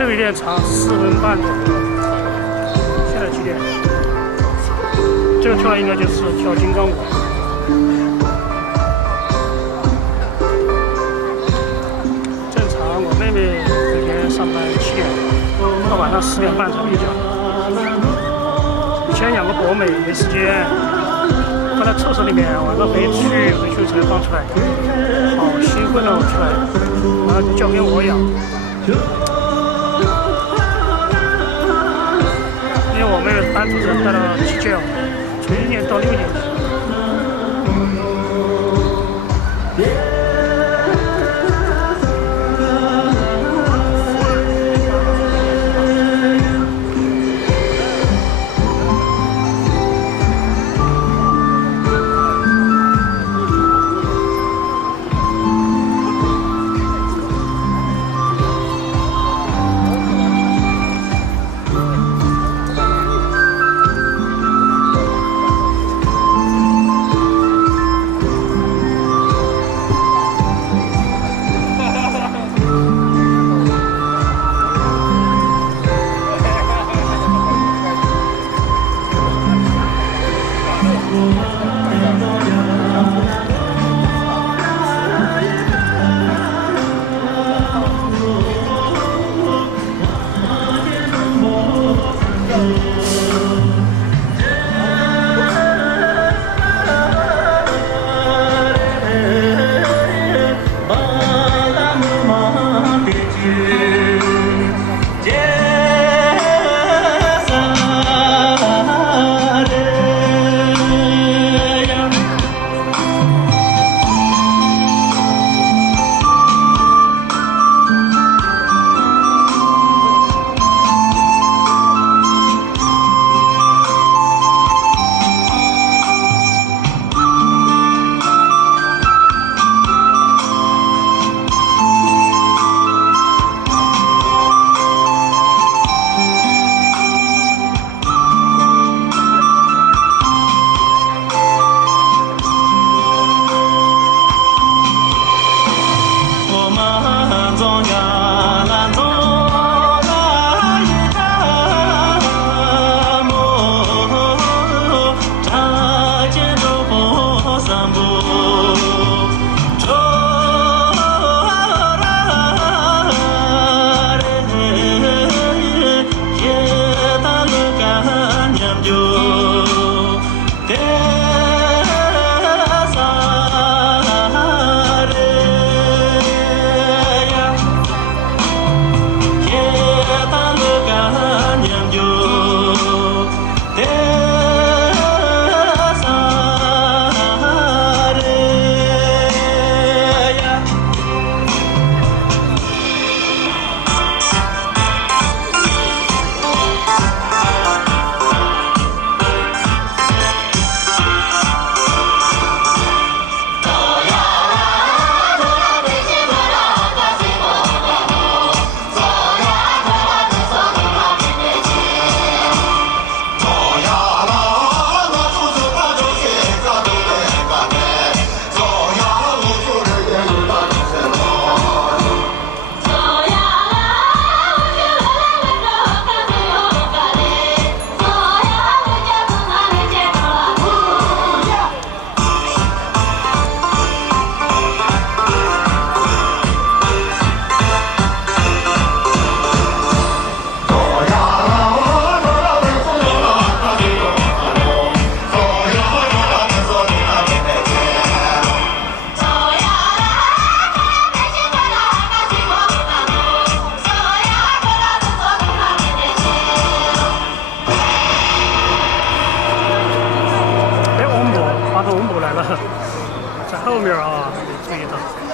这个有点长，4分半左右。现在几点？这个跳的应该就是跳金刚舞。正常，我妹妹每天上班7点，到晚上10点半才回家。以前养个博美没时间，放在厕所里面，晚上回去才放出来。好兴奋哦，出来，然后就交给我养。因为我妹妹班主任带到急救，从1年到6年级。在后面啊，注意到。